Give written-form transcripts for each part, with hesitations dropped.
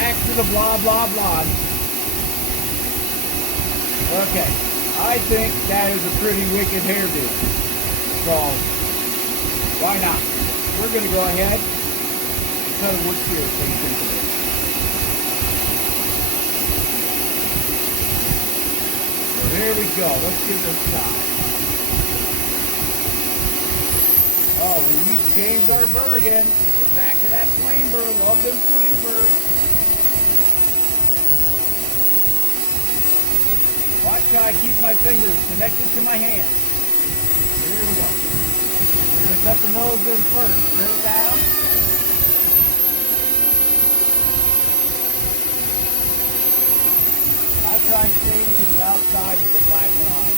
back to the blah, blah, blah. Okay, I think that is a pretty wicked hairdo. So, why not? We're going to go ahead and cut a wood spear thing into this. So here we go. Let's give it a shot. Oh, we meet James our burr again. We're back to that flame burr. Love them flame burrs. Watch how I keep my fingers connected to my hands. Here we go. We're going to cut the nose in first. Straight down. I try staying to the outside of the black line.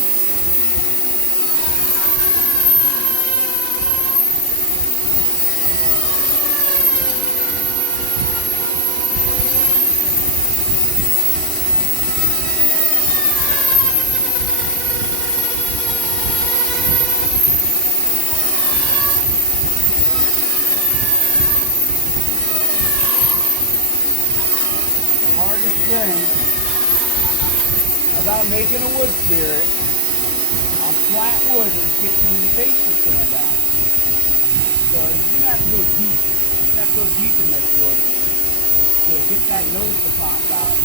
Hardest thing about making a wood spirit on flat wood is getting the base to stand out. So you're going to have to go deep. You're going to have to go deep in this wood to get that nose to pop out.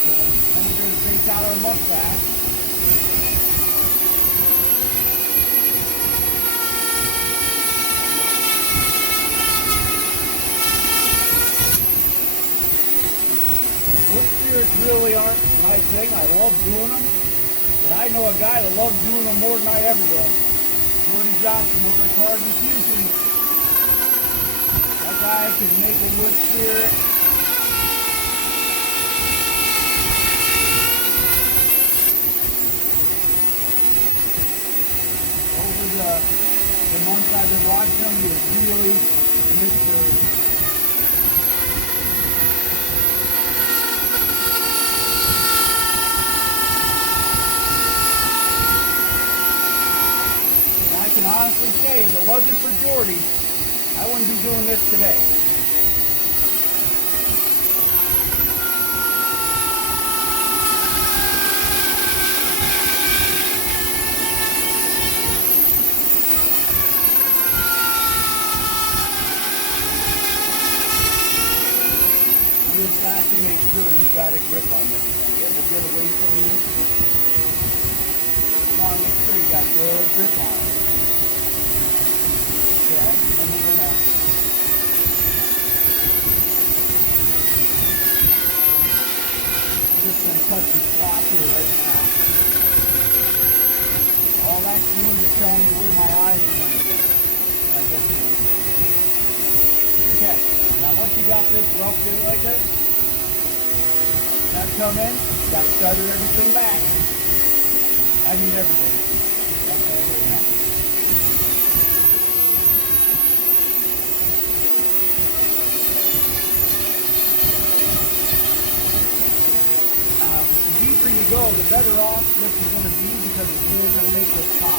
Okay. Then we're going to trace out our mustache. Wood spirits really aren't my thing. I love doing them, but I know a guy that loves doing them more than I ever will. Jordy Johnson over at Card and Fusion. That guy can make a wood spirit. Over the months I've been watching him, he is really Mr. Honestly say, if it wasn't for Jordy, I wouldn't be doing this today. You just have to make sure you've got a grip on this thing. It will get away from you. Come on, make sure you got a good grip on it. Okay, and we're gonna cut some spots here right now. All that's doing is telling me where my eyes are gonna be. I get to them. Okay, now once you got this well fitted like this, gotta come in, gotta stutter everything back. I mean everything. That's all right now. The deeper you go, the better off this is going to be because it's really going to make this pop.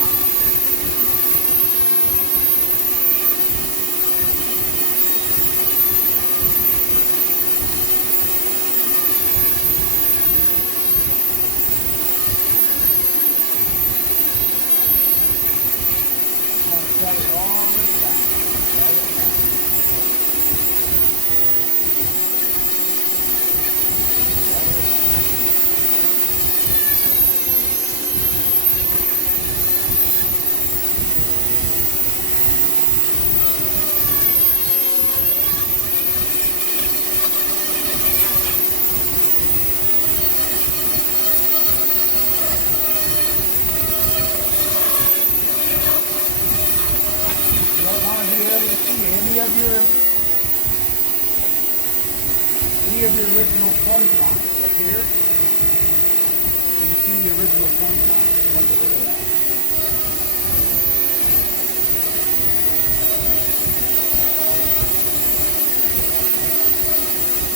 I'm going to set it all the way down. Right it down. Any of your original point lines up here. You can see the original point lines. I want to look at that.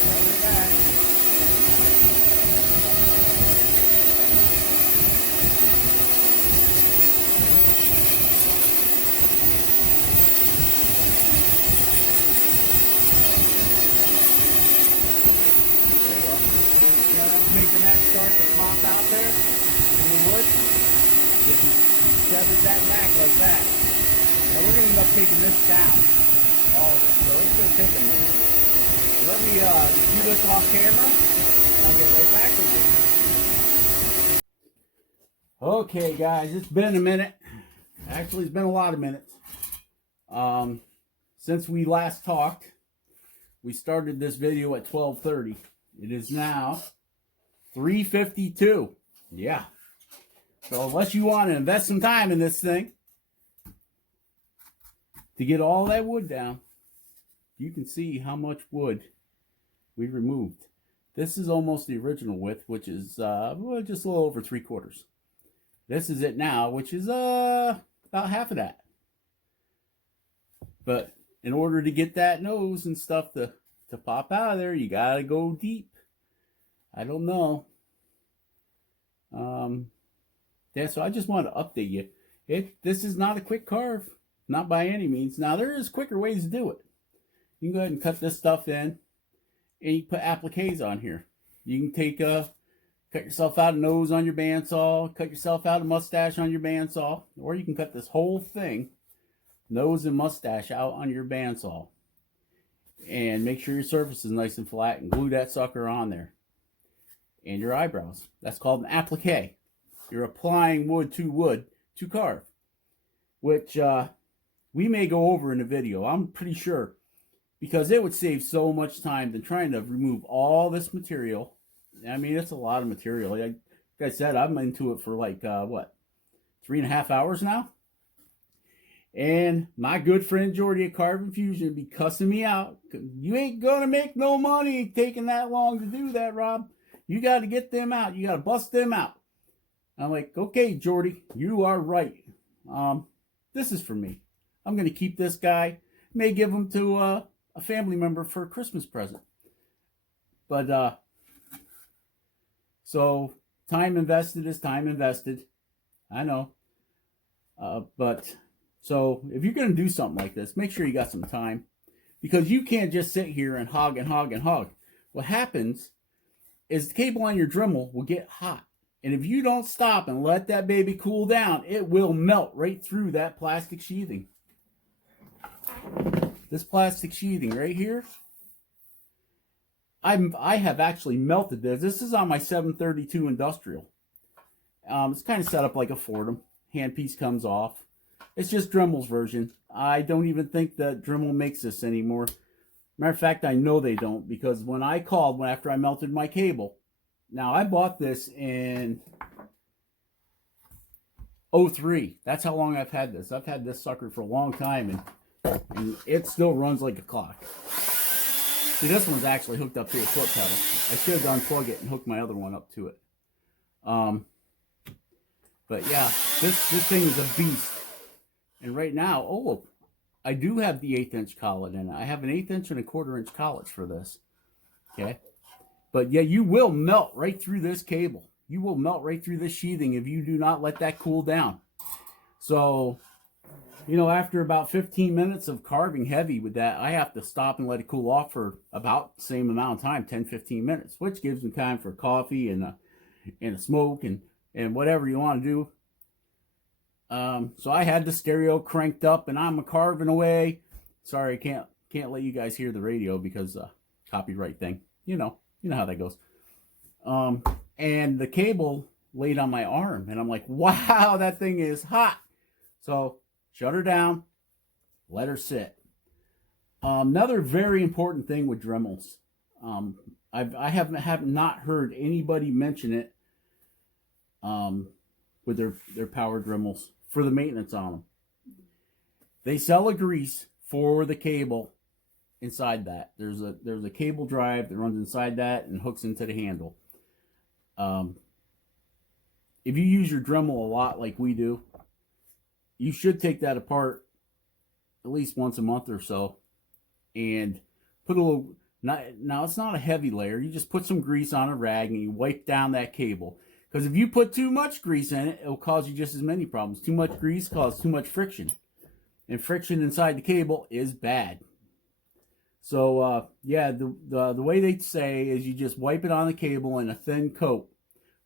Look at that. that start to pop out there in the wood, if you feathered that back like that. Now we're going to end up taking this down, all of it, so it's going to take a minute. So let me do this off camera, and I'll get right back with you. Okay guys, it's been a minute. Actually, it's been a lot of minutes. Since we last talked, we started this video at 12:30. It is now 3:52. Yeah. So unless you want to invest some time in this thing to get all that wood down, you can see how much wood we removed. This is almost the original width, which is well, just a little over 3/4. This is it now, which is about half of that. But in order to get that nose and stuff to pop out of there, you gotta go deep. I don't know. Yeah, so I just wanted to update you. This is not a quick carve, not by any means. Now there is quicker ways to do it. You can go ahead and cut this stuff in, and you put appliques on here. You can take cut yourself out a nose on your bandsaw, cut yourself out a mustache on your bandsaw, or you can cut this whole thing, nose and mustache, out on your bandsaw. And make sure your surface is nice and flat and glue that sucker on there. And your eyebrows. That's called an applique. You're applying wood to carve. Which we may go over in a video, I'm pretty sure. Because it would save so much time than trying to remove all this material. I mean, it's a lot of material. Like I said, I'm into it for like, what, 3.5 hours now? And my good friend Jordy at Carving Fusion be cussing me out. You ain't going to make no money taking that long to do that, Rob. You got to get them out. You got to bust them out. I'm like, okay, Jordy, you are right. This is for me. I'm going to keep this guy. May give him to a family member for a Christmas present. But, so time invested is time invested. I know. But so if you're going to do something like this, make sure you got some time, because you can't just sit here and hog and hog and hog. What happens is the cable on your Dremel will get hot. And if you don't stop and let that baby cool down, it will melt right through that plastic sheathing. This plastic sheathing right here, I have actually melted this. This is on my 732 Industrial. It's kind of set up like a Fordham. Handpiece comes off. It's just Dremel's version. I don't even think that Dremel makes this anymore. Matter of fact, I know they don't, because when I called after I melted my cable, now I bought this in 03. That's how long I've had this. I've had this sucker for a long time, and it still runs like a clock. See, this one's actually hooked up to a foot pedal. I should unplug it and hook my other one up to it. But yeah, this thing is a beast. And right now, oh, I do have the 1/8 inch collet in it. I have an 1/8 inch and a 1/4 inch collets for this. Okay. But yeah, you will melt right through this cable. You will melt right through this sheathing if you do not let that cool down. So, you know, after about 15 minutes of carving heavy with that, I have to stop and let it cool off for about the same amount of time, 10-15 minutes, which gives me time for coffee and a smoke and whatever you want to do. So I had the stereo cranked up and I'm carving away. Sorry, I can't let you guys hear the radio because copyright thing. You know how that goes. And the cable laid on my arm, and I'm like, wow, that thing is hot. So shut her down, let her sit. Another very important thing with Dremels, I have not heard anybody mention it with their power Dremels for the maintenance on them. They sell a grease for the cable inside that. There's a cable drive that runs inside that and hooks into the handle. If you use your Dremel a lot like we do, you should take that apart at least once a month or so and put a little, now it's not a heavy layer, you just put some grease on a rag and you wipe down that cable. Because if you put too much grease in it, it'll cause you just as many problems. Too much grease causes too much friction. And friction inside the cable is bad. So, yeah, the way they say is you just wipe it on the cable in a thin coat.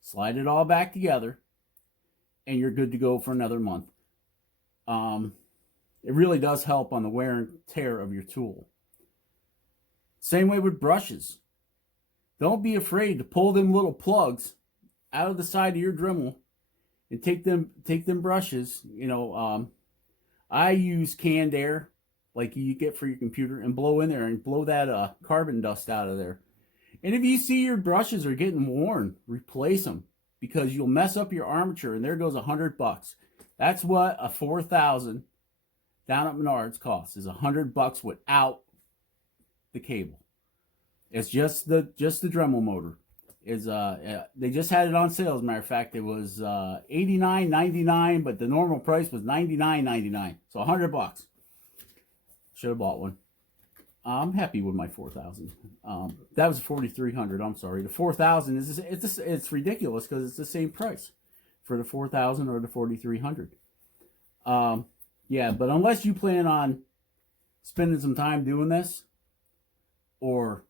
slide it all back together, and you're good to go for another month. It really does help on the wear and tear of your tool. Same way with brushes. Don't be afraid to pull them little plugs out of the side of your Dremel and take them brushes. I use canned air like you get for your computer and blow in there and blow that carbon dust out of there. And if you see your brushes are getting worn, replace them, because you'll mess up your armature, and there goes $100. That's what a 4000 down at Menards costs, is $100 without the cable. It's just the Dremel motor. They just had it on sale. As a matter of fact, it was $89.99, but the normal price was $99.99. So $100. Should have bought one. I'm happy with my 4000. That was 4300. I'm sorry. The 4000 it's ridiculous because it's the same price for the 4000 or the 4300. Yeah, but unless you plan on spending some time doing this, or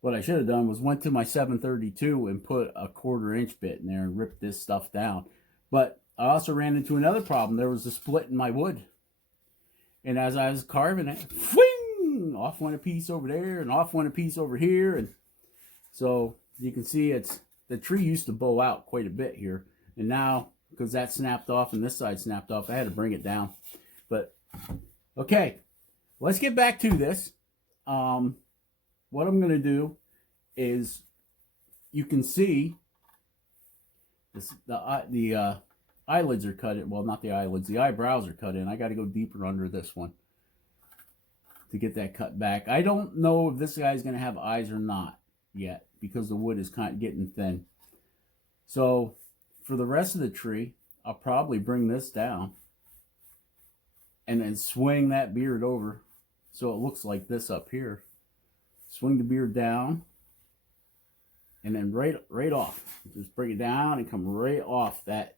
what I should have done was went to my 732 and put a 1/4 inch bit in there and ripped this stuff down. But I also ran into another problem. There was a split in my wood, and as I was carving it, whing, off went a piece over there and off went a piece over here, and so you can see the tree used to bow out quite a bit here, and now because that snapped off and this side snapped off, I had to bring it down. But okay, let's get back to this. What I'm going to do is, you can see this, the eyelids are cut in. Well, not the eyelids, the eyebrows are cut in. I got to go deeper under this one to get that cut back. I don't know if this guy's going to have eyes or not yet, because the wood is kind of getting thin. So for the rest of the tree, I'll probably bring this down and then swing that beard over so it looks like this up here. Swing the beard down, and then right off. Just bring it down and come right off that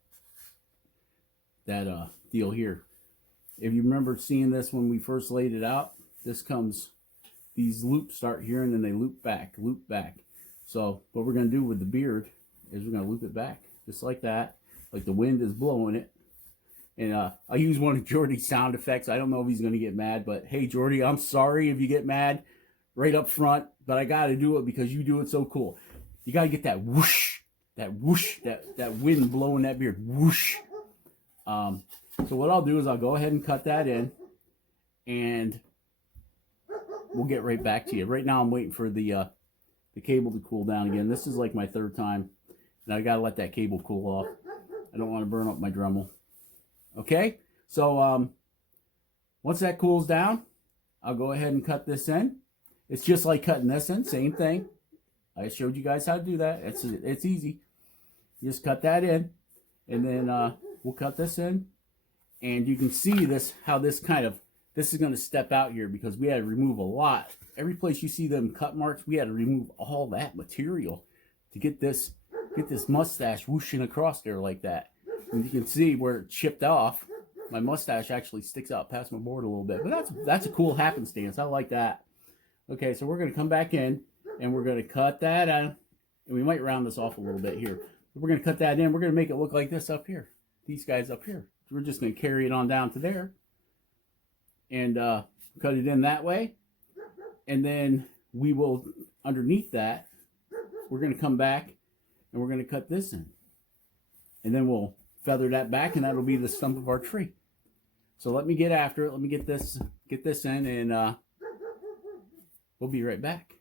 deal here. If you remember seeing this when we first laid it out, these loops start here and then they loop back. So what we're going to do with the beard is we're going to loop it back just like that, like the wind is blowing it. And I'll use one of Jordy's sound effects. I don't know if he's going to get mad, but hey Jordy, I'm sorry if you get mad right up front, but I got to do it because you do it so cool. You got to get that whoosh, that wind blowing that beard, whoosh. So what I'll do is I'll go ahead and cut that in, and we'll get right back to you. Right now I'm waiting for the cable to cool down again. This is like my 3rd time, and I got to let that cable cool off. I don't want to burn up my Dremel. Okay, so once that cools down, I'll go ahead and cut this in. It's just like cutting this in, same thing. I showed you guys how to do that. It's easy. Just cut that in, and then we'll cut this in, and you can see this, how this is going to step out here, because we had to remove a lot. Every place you see them cut marks, we had to remove all that material to get this mustache whooshing across there like that. And you can see where it chipped off. My mustache actually sticks out past my board a little bit, but that's a cool happenstance. I like that. Okay, so we're going to come back in, and we're going to cut that out, and we might round this off a little bit here. But we're going to cut that in. We're going to make it look like this up here. These guys up here. We're just going to carry it on down to there, and cut it in that way. And then we will, underneath that, we're going to come back, and we're going to cut this in. And then we'll feather that back, and that'll be the stump of our tree. So let me get after it. Let me get this in, and we'll be right back.